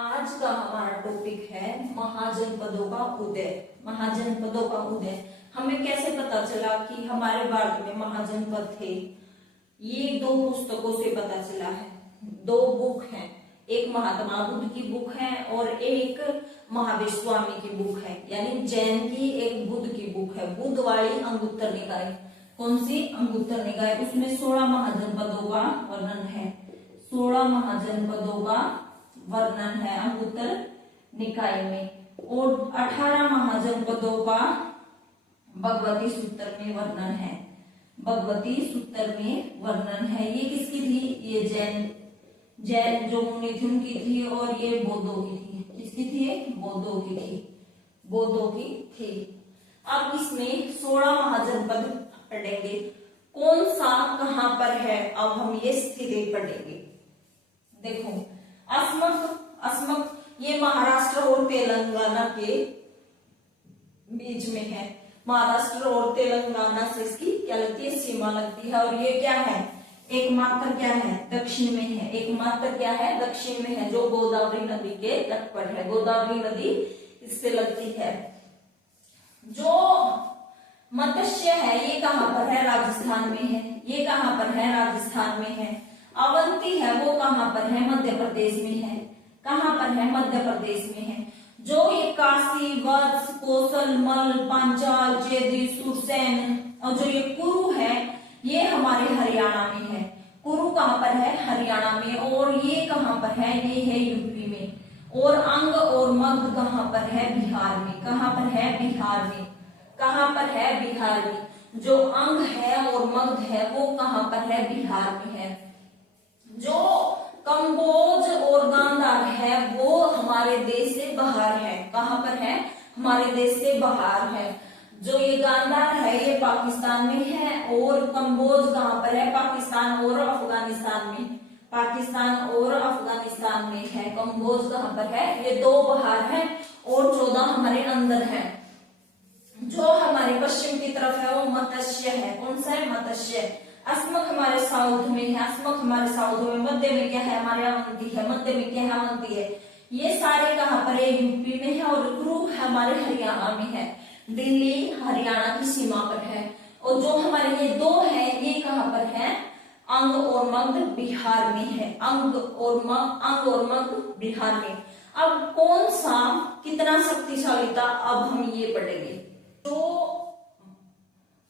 आज का हमारा टॉपिक है महाजनपदों का उदय। महाजनपदों का उदय हमें कैसे पता चला कि हमारे भारत में महाजनपद थे? ये दो पुस्तकों से पता चला है। दो बुक हैं, एक महात्मा बुद्ध की बुक है और एक महावीर स्वामी की बुक है, यानी जैन की एक बुद्ध की बुक है, बुद्ध वाली अंगुत्तर निकाय। कौन सी? अंगुत्तर निकाय। उसमें 16 महाजनपदों का वर्णन है। 16 महाजनपदों का वर्णन है अंगुत्तर निकाय में, और 18 महाजनपदों का भगवती सूत्र में वर्णन है। भगवती सूत्र में वर्णन है। ये किसकी थी? ये जैन जो मुनि थी उनकी थी, और ये बौद्धों की थी। किसकी थी? बौद्धों की थी। बौद्धों की थी। अब इसमें 16 महाजनपद पढ़ेंगे। कौन सा कहां पर है, अब हम ये स्थिति पढ़ेंगे। देखो, अस्मक ये महाराष्ट्र और तेलंगाना के बीच में है। महाराष्ट्र और तेलंगाना से इसकी क्या लगती है? सीमा लगती है। और ये क्या है? एकमात्र क्या है? दक्षिण में है। एकमात्र क्या है? दक्षिण में है, जो गोदावरी नदी के तट पर है। गोदावरी नदी इससे लगती है। जो मत्स्य है ये कहां पर है? राजस्थान में है। ये कहां पर है? राजस्थान में है। अवंती है वो कहां पर है? मध्य प्रदेश में है। कहां पर है? मध्य प्रदेश में है। जो ये काशी, वत्स, कौशल, मल, पांचाल, चेदी, सुरसेन और जो ये कुरु है ये हमारे हरियाणा में है। कुरु कहां पर है? हरियाणा में। और ये कहां पर है? ये है यूपी में। और अंग और मगध कहां पर है? बिहार में। कहां पर है? बिहार में। कहां पर है? बिहार में। जो अंग है और मगध है वो कहां पर है? बिहार में है। जो कंबोज और गांधार है वो हमारे देश से बाहर है। कहां पर है? हमारे देश से बाहर है। जो ये गांधार है ये पाकिस्तान में है, और कंबोज कहां पर है? पाकिस्तान और अफगानिस्तान में। पाकिस्तान और अफगानिस्तान में है। कंबोज कहां पर है? ये दो बाहर है और 14 हमारे अंदर है। जो हमारे पश्चिम की तरफ है वो मत्स्य है। कौन सा है? मत्स्य। अस्मक हमारे साउथ में है। अस्मक हमारे साउथ में। मध्य में क्या है? हमारे अवंती है। मध्य में क्या है? अवंती है। ये सारे कहां पर है? यूपी में है। और कुरु हमारे हरियाणा में है। दिल्ली हरियाणा की सीमा पर है। और जो हमारे ये दो है ये कहां पर है? अंग और मगध बिहार में है। अंग और मगध बिहार में। अब कौन सा कितना शक्तिशाली था, अब हम ये पढ़ेंगे। जो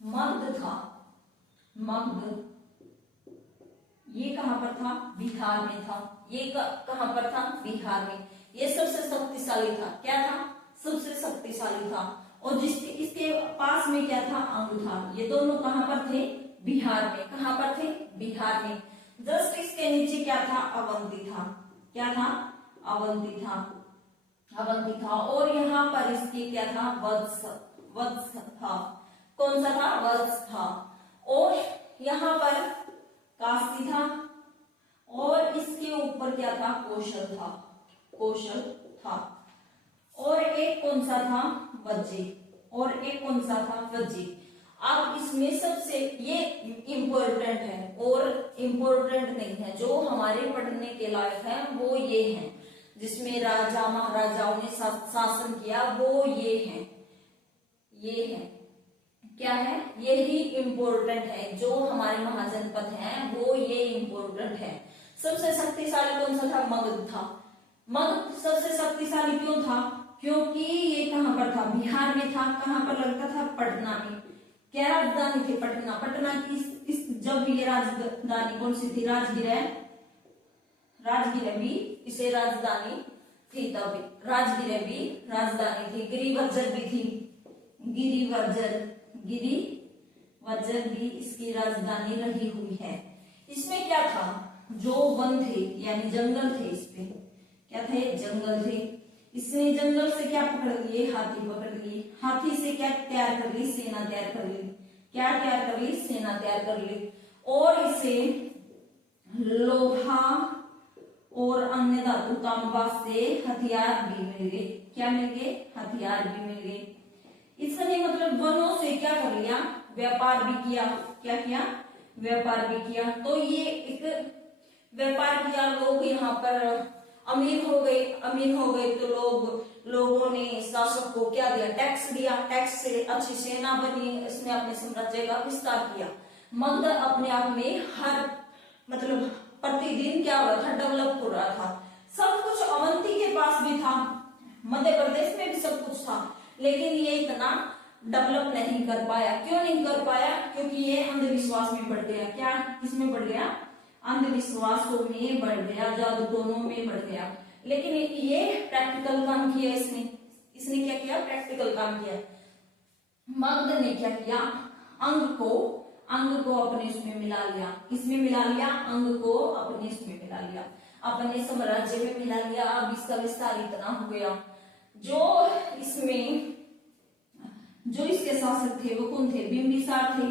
मगध था, मगध ये कहां पर था? बिहार में था। ये कहां पर था? बिहार में। ये सबसे शक्तिशाली था। क्या था? सबसे शक्तिशाली था। और इसके पास में क्या था? अंग था। ये दोनों कहां पर थे? बिहार में। कहां पर थे? बिहार में। जस्ट इसके नीचे क्या था? अवंती था। क्या था? अवंती था। अवंती था। और यहाँ पर इसकी क्या था? वत्स था। कौन सा था? वत्स था। और यहाँ पर काशी था, और इसके ऊपर क्या था? कौशल था। कौशल था। और एक कौन सा था? वज्जी। और एक कौन सा था? वज्जी। अब इसमें सबसे ये इंपॉर्टेंट है और इंपॉर्टेंट नहीं है। जो हमारे पढ़ने के लायक है वो ये है, जिसमें राजा महाराजाओं ने शासन किया वो ये है। ये है क्या है? यही इंपॉर्टेंट है। जो हमारे महाजनपद हैं वो ये इंपॉर्टेंट है। सबसे शक्तिशाली कौन सा था? मगध था। मगध सबसे शक्तिशाली क्यों था? क्योंकि ये कहां पर था? बिहार में था। कहां पर लगता था? पटना में। क्या राजधानी थी? पटना। पटना की जब ये राजधानी कौन सी थी? राजगीर भी इसे राजधानी थी। तभी राजगीर भी राजधानी थी। गिरिवर्जर भी थी। गिरिवर्जर भी इसकी राजधानी रही हुई है। इसमें क्या था? जो वन थे यानी जंगल थे। इसपे क्या थे? जंगल थे। इसने जंगल से क्या पकड़ लिए? हाथी पकड़ लिए। हाथी से क्या तैयार कर ली? सेना तैयार कर ली। क्या तैयार कर ली? सेना तैयार कर ली। और इसे लोहा और अन्य धातु तांबा से हथियार भी मिल गए। क्या मिल गए? हथियार भी मिल गए। इसने मतलब वनों से क्या कर लिया? व्यापार भी किया। क्या किया? व्यापार भी किया। तो ये एक व्यापार किया। लोग यहाँ पर अमीर हो गए तो लोगों ने शासक को क्या दिया, टैक्स दिया। टैक्स से अच्छी सेना बनी, इसने अपने साम्राज्य का विस्तार किया। मगध अपने आप में हर मतलब प्रतिदिन क्या हो रहा था, डेवलप हो रहा था। सब कुछ अवंती के पास भी था, मध्य प्रदेश में भी सब कुछ था, लेकिन ये इतना डेवलप नहीं कर पाया। क्यों नहीं कर पाया? क्योंकि ये अंधविश्वास में बढ़ गया। क्या किसमें बढ़ गया? अंधविश्वासों में बढ़ गया, जादूटोनों में बढ़ गया। लेकिन ये प्रैक्टिकल काम किया इसने क्या किया? प्रैक्टिकल काम किया। मगध ने क्या किया? अंग को अपने इसमें मिला लिया। किसमें मिला लिया? अंग को अपने इसमें मिला लिया, अपने साम्राज्य में मिला लिया। अब इसका विस्तार इतना हो गया। जो इसके शासक थे वो कौन थे? बिंबिसार थे।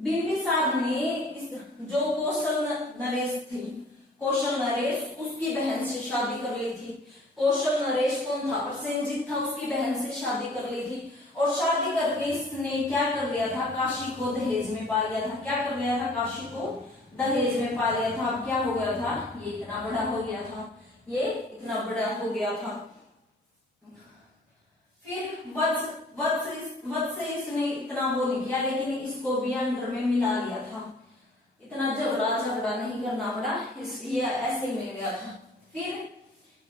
बिंबिसार ने जो कौशल नरेश उसकी बहन से शादी कर ली थी। कौशल नरेश कौन था? प्रसेनजीत था, उसकी बहन से शादी कर ली थी। और शादी करके इसने क्या कर लिया था? काशी को दहेज में पा लिया था। क्या कर लिया था? काशी को दहेज में पा लिया था। अब क्या हो गया था? ये इतना बड़ा हो गया था। फिर वत्स से इसने इतना वो नहीं किया, लेकिन इसको भी अंडर में मिला लिया था। इतना झगड़ा नहीं करना पड़ा, ये ऐसे ही मिल गया था। फिर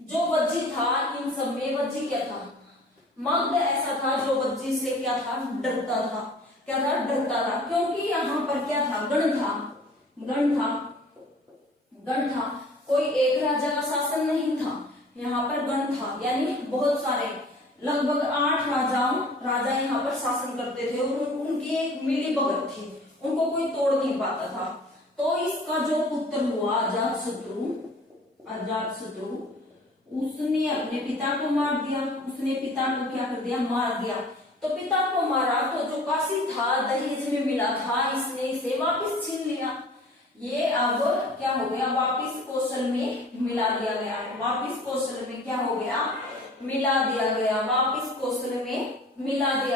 जो वज्जी था, इन सब में वज्जी क्या था? मगध ऐसा था जो वज्जी से क्या था? डरता था। क्योंकि यहाँ पर क्या था? गण था। कोई एक राजा का शासन नहीं था, यहाँ पर गण था, यानी बहुत सारे, लगभग 8 राजा यहाँ पर शासन करते थे। और उनकी एक मिली भगत थी, उनको कोई तोड़ नहीं पाता था। तो इसका जो पुत्र हुआ अजातशत्रु, उसने अपने पिता को मार दिया। उसने पिता को क्या कर दिया? मार दिया। तो पिता को मारा तो जो काशी था दहेज में मिला था, इसने इसे वापस छीन लिया। ये अब क्या हो गया? वापस कौशल में मिला दिया गया। वापस कौशल में क्या हो गया? मिला दिया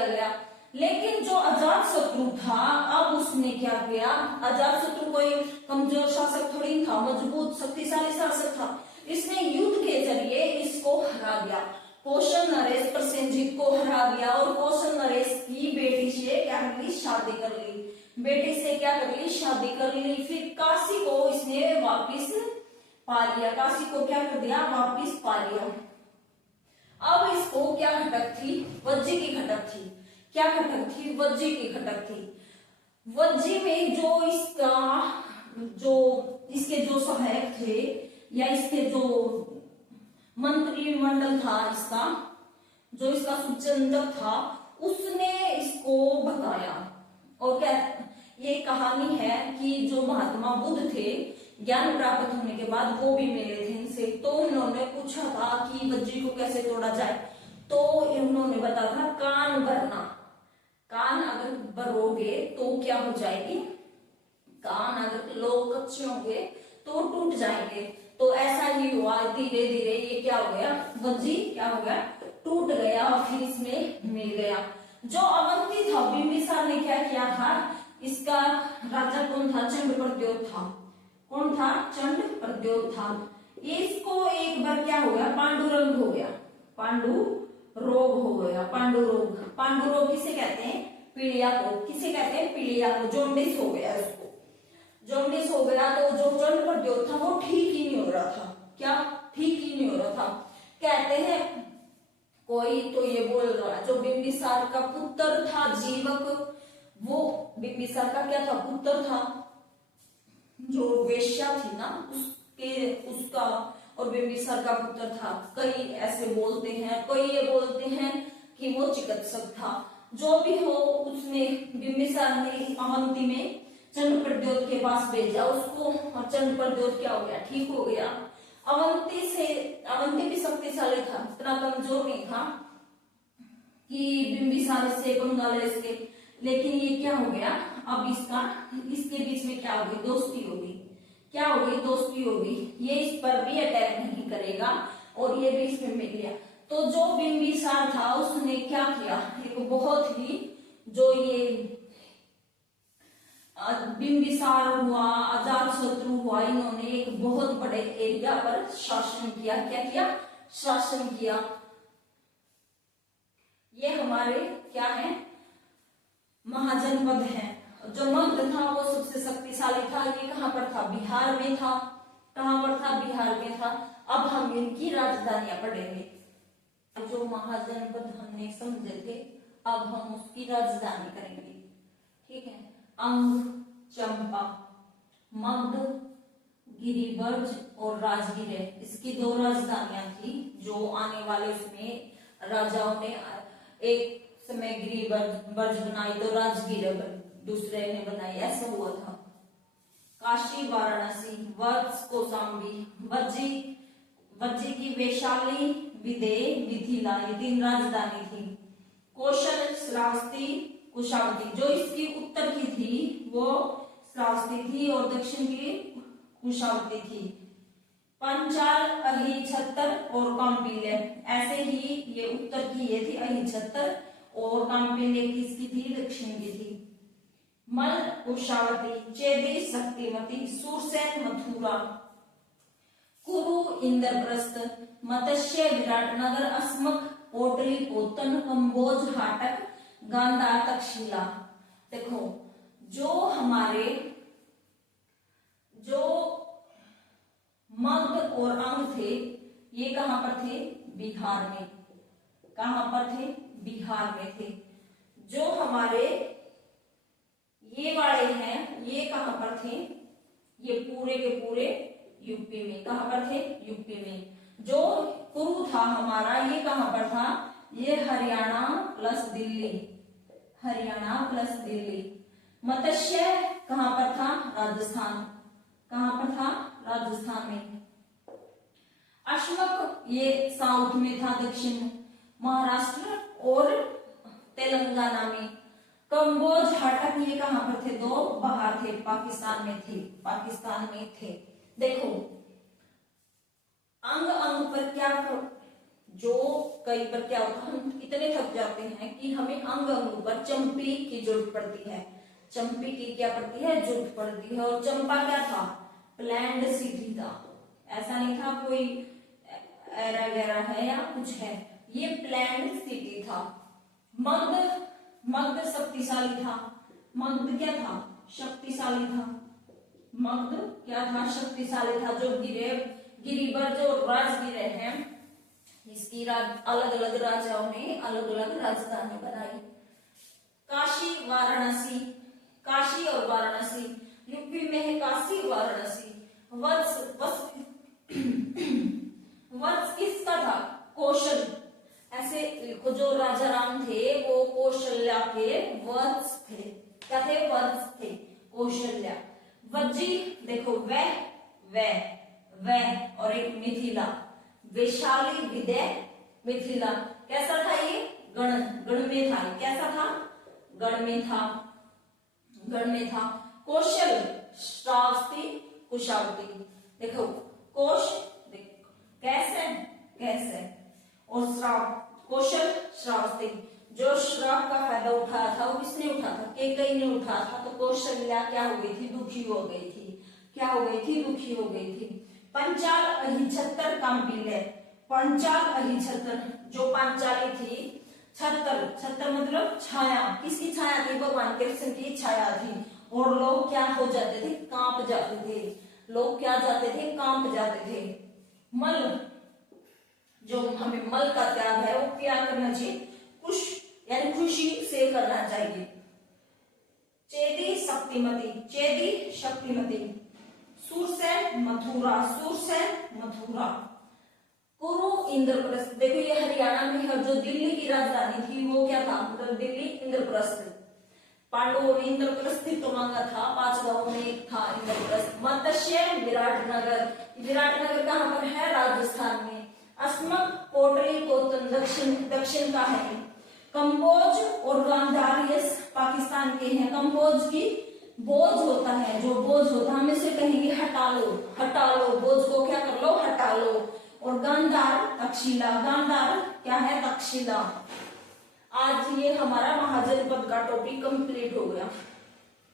गया। लेकिन जो अजातशत्रु था, अब उसने क्या किया? अजातशत्रु कोई कमजोर शासक थोड़ी था, मजबूत शक्तिशाली शासक था। इसने युद्ध के जरिए इसको हरा दिया। कौशल नरेश प्रसेनजीत को हरा दिया और कौशल नरेश की बेटी से क्या कर ली? शादी कर ली। फिर काशी को इसने वापिस पा लिया। काशी को क्या कर दिया? वापिस पा लिया। अब इसको क्या घटक थी? वज्जी की घटक थी। क्या घटक थी? वज्जी की घटक थी। वज्जी में इसके जो सहायक थे या इसके जो मंत्रिमंडल था, इसका सुचंदक था, उसने इसको भगाया। और क्या ये कहानी है कि जो महात्मा बुद्ध थे, ज्ञान प्राप्त होने के बाद वो भी मिले थे इनसे। तो उन्होंने पूछा था कि वज्जी को कैसे तोड़ा जाए। तो उन्होंने बताया था कान भरना। कान अगर भरोगे तो क्या हो जाएगी? कान अगर लोग कच्चे होंगे तो टूट जाएंगे। तो ऐसा ही हुआ, धीरे धीरे ये क्या हो गया? वज्जी क्या हो गया? टूट गया और फिर इसमें मिल गया। जो अवंती था, बिंबिसार ने क्या किया था? इसका राजा कौन था? चंद्रप्रद्योत था। कौन था? चंद्रप्रद्योत था। इसको एक बार क्या हो गया? पांडुरंग हो गया, पांडुरोग हो गया। पांडुरोग किसे कहते हैं? पीलिया को। किसे कहते हैं? पीलिया को। जॉन्डिस हो गया इसको। जॉन्डिस हो गया तो जो चंद्रप्रद्योत था वो ठीक ही नहीं हो रहा था। क्या? ठीक ही नहीं हो रहा था। कहते हैं कोई तो ये बोल रहा है जो बिंबिसार का पुत्र था जीवक, वो बिंबिसार का क्या था? पुत्र था। जो वेश्या थी ना उसका और बिंबिसार का पुत्र था। कई ऐसे बोलते हैं, कोई ये बोलते हैं कि वो चिकित्सक था। जो भी हो, उसने बिंबिसार ने अवंती में चंद्रप्रद्योत के पास भेजा उसको, और चंद्रप्रद्योत क्या हो गया? ठीक हो गया। अवंती भी शक्तिशाली था, इतना कमजोर नहीं था कि बिंबिसार से पंगा ले सके। लेकिन ये क्या हो गया? अब इसके बीच में क्या होगी? दोस्ती होगी। क्या होगी? दोस्ती होगी। ये इस पर भी अटैक नहीं करेगा और ये भी इसमें मिल गया। तो जो बिंबिसार था उसने क्या किया? एक बहुत ही जो ये बिंबिसार हुआ, अजातशत्रु हुआ, इन्होंने एक बहुत बड़े एरिया पर शासन किया। क्या किया? शासन किया। ये हमारे क्या है? महाजनपद है। जो मगध था वो सबसे शक्तिशाली था। ये कहाँ पर था? बिहार में था। कहाँ पर था? बिहार में था। अब हम इनकी राजधानियां पढ़ेंगे। जो महाजनपद हमने समझे थे, अब हम उसकी राजधानी करेंगे। ठीक है। अंग, चंपा, मगध, गिरिवर्ज और राजगीर है। इसकी दो राजधानियां थी। जो आने वाले उसमें राजाओं ने एक समय गिरिवर्ज बनाई तो राजगीर दूसरे ने बनाई, ऐसा हुआ था। काशी, वाराणसी, वत्स, कौशाम्बी, वज्जी की वैशाली, विदेह, मिथिला, ये तीन राजधानी थी। कौशल, श्रावस्ती, कुशावती। जो इसकी उत्तर की थी वो श्रावस्ती थी और दक्षिण की कुशावती थी। पंचाल, अहिछत्तर और कौंडिल्य। ऐसे ही ये उत्तर की ये थी अहिछत्तर और कौंडिल्य किसकी थी? दक्षिण की थी। मल, कुशावती, चेदी, शक्तिमती, सुरसेन, मथुरा, कुरु, इंद्रप्रस्थ, मत्स्य, विराटनगर, अस्मक, पोटलिपुत्र, कंबोज, हाटक, गांधार, तक्षशिला। देखो जो हमारे जो मगध और अंग थे ये कहां पर थे? बिहार में। कहां पर थे? बिहार में थे। जो हमारे ये वाले हैं ये कहां पर थे? ये पूरे के पूरे यूपी में। कहां पर थे? यूपी में। जो कुरु था हमारा ये कहां पर था? ये हरियाणा प्लस दिल्ली। हरियाणा प्लस दिल्ली। मत्स्य कहां पर था? राजस्थान। कहां पर था? राजस्थान में। अश्मक ये साउथ में था, दक्षिण महाराष्ट्र और तेलंगाना में। कंबोज, हटक ये कहां पर थे? दो बाहर थे, पाकिस्तान में थे। पाकिस्तान में थे। देखो अंग अंग पर क्या जो कई बार क्या होता है, हम इतने थक जाते हैं कि हमें अंग अंग पर चंपी की जरूरत पड़ती है। चंपी की क्या पड़ती है? जरूरत पड़ती है। और चंपा क्या था? प्लैंड सिटी था। ऐसा नहीं था कोई एरा गैरा है या कुछ है, ये प्लैंड सिटी था। मगध शक्तिशाली था। मगध क्या था? शक्तिशाली था। मगध क्या था? शक्तिशाली था। जो गिरिवर्ज और राजगीर हैं इसकी अलग अलग राजाओं ने अलग अलग राजधानी बनाई। काशी, वाराणसी। काशी और वाराणसी यूपी में है। काशी, वाराणसी। वत्स किसका था? कौशल। ऐसे जो राजा राम थे वो कौशल्या के वत्स थे। क्या थे? वत्स थे, कौशल्या। वज्जी देखो वह और एक मिथिला। वैशाली, विदेह, मिथिला। कैसा था ये? गण में था। कैसा था? गण में था। गण में था। कौशल, श्रावस्ती, कुशावती। देखो कोश कैसे और श्राव, कौशल, श्रावस्ती। जो श्राव का फायदा उठाया था वो किसने उठाया था? केकई ने उठाया था। तो कौशल्या क्या हो गई थी? दुखी हो गई थी। क्या हो गई थी? दुखी हो गई थी। पंचाल, अहिछत्तर, कौंडिल्य। पंचाल, अहिछत्तर जो पांचाली थी। छत्तर मतलब छाया। किसकी छाया थी? भगवान कृष्ण की छाया थी। और लोग क्या हो जाते थे? कांप जाते थे। लोग क्या जाते थे? कांप जाते थे। मल, जो हमें मल का त्याग है वो क्या करना चाहिए? यानी खुशी से करना चाहिए। चेदी, शक्तिमती। सुरसेन, मथुरा। कुरु, इंद्रप्रस्थ। देखो ये हरियाणा में है। जो दिल्ली की राजधानी थी वो क्या था? मतलब दिल्ली, इंद्रप्रस्थ। पांडवों ने इंद्रप्रस्थ तो मांगा था। 5 गांवों में एक था इंद्रप्रस्थ। मत्स्य, विराटनगर कहां पर है? राजस्थान में। अस्मक, पोटलिपुत्र दक्षिण का है। कंबोज और गांधार ये पाकिस्तान के हैं। कंबोज की बोझ होता है। जो बोझ होता है हम इसे कहेंगे हटा लो। बोझ को क्या कर लो? हटा लो। और गांधार, तक्षशिला। गांधार क्या है? तक्षशिला। आज ये हमारा महाजनपद का टॉपिक कंप्लीट हो गया।